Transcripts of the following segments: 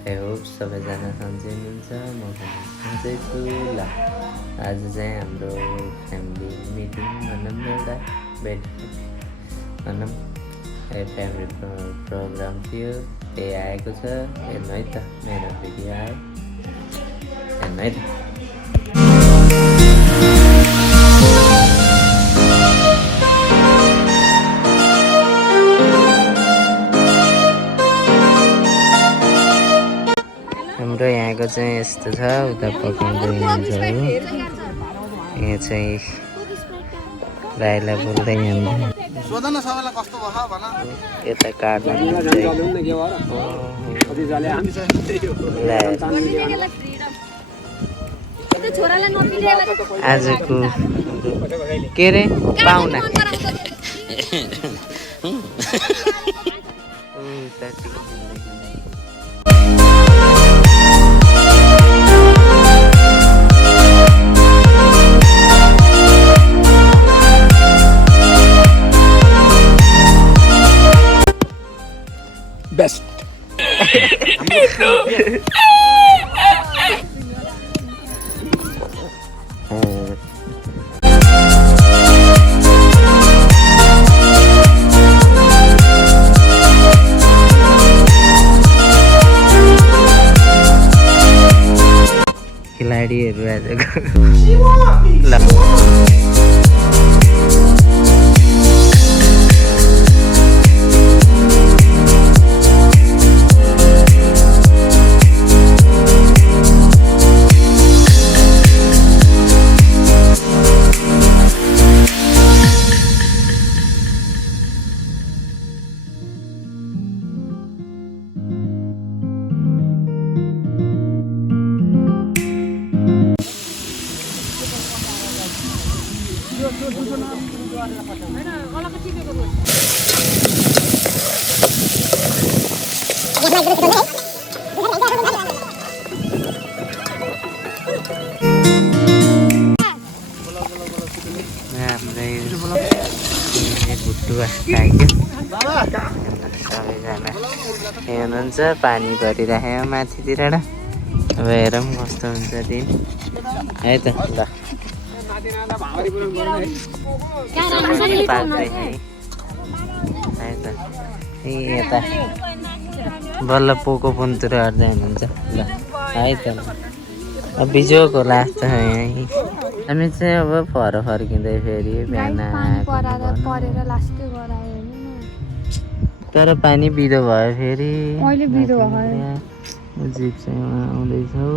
I hope सबैजना सन्चै हुनुहुन्छ। म पनि सन्चै छु। ल आज चाहिँ हाम्रो फ्यामिली मिटिङ भनौँ न, एउटा भेटघाट भनौँ, फ्यामिली प्रोग्राम थियो, त्यही आएको छ। हेर्नु है त, मेरो भिडियो आयो, हेर्नु है त। हाम्रो यहाँको चाहिँ यस्तो छ, उता पकाउँदै हिँड्छ हो। यहाँ चाहिँ राईलाई बोल्दै हिँड्दै यता काट्नु आजको के रे पाहुना बेस्ट खिलाडीहरू आजको ल भुटुवा खायो सबैजना हेर्नुहुन्छ। पानी परिराख्यो माथितिर। अब हेरौँ कस्तो हुन्छ दिन है त। ल पाक्दै है त। यता बल्ल पोको पुनतिर हट्दै हुनुहुन्छ। ल है त। अब बिजोको लाग्छ यहीँ। हामी चाहिँ अब फर्किँदै फेरि बिहान तर पानी बिदो भयो फेरि। जिप चाहिँ आउँदैछौ।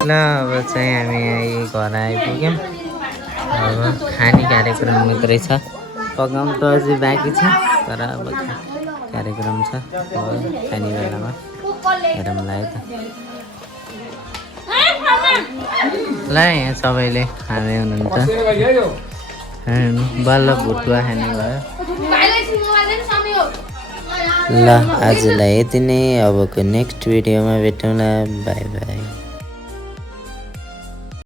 ल अब चाहिँ हामी यहाँ घर आइपुग्यौँ। अब खाने कार्यक्रम मात्रै छ, पकाउनु त अझै बाँकी छ, तर अब कार्यक्रम छ। अब खाने बेलामा हेरौँला है त। ल यहाँ सबैले खाँदै हुनुहुन्छ। बल्ल भुटुवा खाने भयो। ल आजलाई यति नै। अबको नेक्स्ट भिडियोमा भेटौँला। By by.